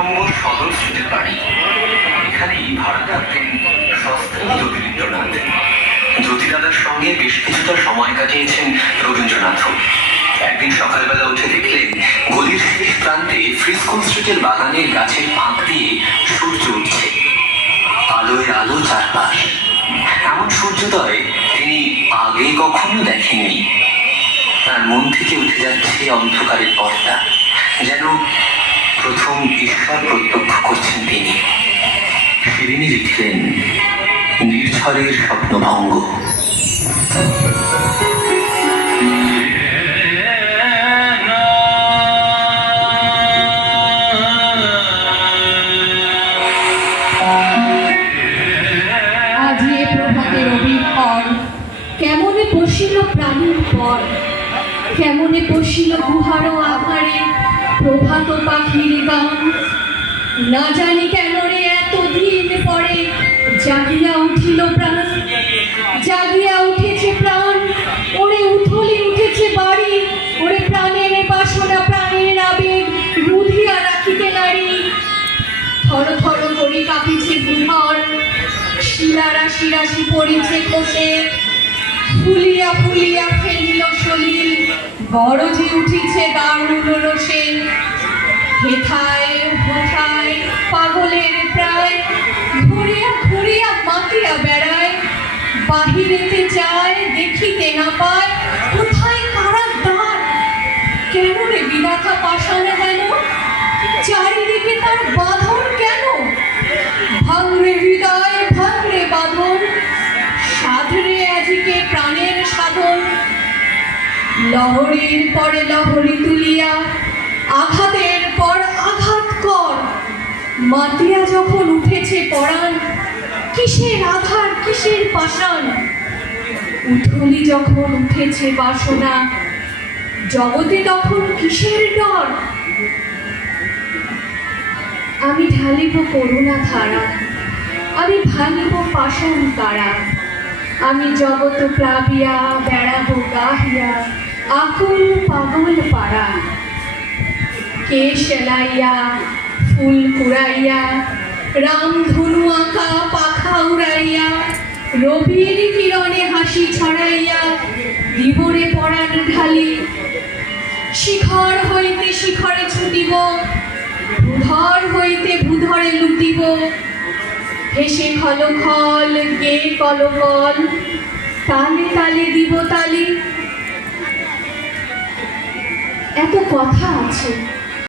নম্বর সদর স্ট্রিটের বাড়ি। এখানেই ভাড়া থাকতেন সস্ত্রীক জ্যোতিরিন্দ্রনাথ। জ্যোতিদাদার সঙ্গে বেশ কিছুটা সময় কাটিয়েছেন রবীন্দ্রনাথও। একদিন সকালবেলা উঠে দেখলেন গলির শেষ প্রান্তে ফ্রিস্কুল স্ট্রিটের বাগানের গাছের ফাঁক দিয়ে সূর্য উঠছে। আলোয় আলো চারপাশ। এমন সূর্যোদয় তিনি আগে কখনো দেখেননি। তার মন থেকে উঠে যাচ্ছে অন্ধকারের পর্দা, যেন প্রথম ঈশ্বর প্রত্যক্ষ করছেন তিনি। শিরিনী লিখলেন নির্ঝরের স্বপ্নভঙ্গ। কেমনে বসিল প্রাণীর পর, কেমনে বসিল গুহার আধারে প্রভাত পাখির গান। না জানি কেন রে এতদিন পরে জাগিয়া উঠিল প্রাণ, জাগিয়া উঠেছে প্রাণ। ওরে উথলি উঠেছে বাড়ি, ওরে প্রাণের বাসনা প্রাণের আবেগ রুধিয়া রাখিতে নারী। থর থর করে কাঁপিছে গুহার, শিলারাশি রাশি পড়েছে খসে। ফুলিয়া ফুলিয়া ফেলিল সলিল, গরজে উঠিছে দারুণ রসে। হেথায় হোথায় পাগলের প্রায়, ঘুরিয়া ঘুরিয়া মাতিয়া বেড়ায়। বাহিরেতে যায় দেখিতে না পায়, কোথায় কারার দ্বার। কেন রে বিধাতা পাষাণ হেন, চারিদিকে তার বাঁধন কেন? ভাঙরে হৃদয় ভাঙরে বাঁধন, সাধরে আজিকে প্রাণের সাধন। লহরীর পরে লহরী তুলিয়া আঘাতের পর আঘাত কর। মাতিয়া যখন উঠেছে পরাণ, কিসের আধার কিসের পাষাণ। উথলি যখন উঠেছে বাসনা, জগতে তখন কিসের ডর। আমি ঢালিব করুণা ধারা, আমি ভাঙিব পাষাণ কারা। আমি জগৎ প্লাবিয়া বেড়াবো গাহিয়া আকুল পাগল পাড়া। কে সেলাইয়া ফুল কুড়াইয়া, রাম ধনু আঁকা পাখা উড়াইয়া। রবির কিরণে হাসি ছড়াইয়া দিবরে পরাণ ঢালি। শিখর হইতে শিখরে ছুটিব, ভূধর হইতে ভূধরে লুটিব। হেসে খল খল গে কল কল, তালে তালে দিব তালি। এত কথা আছে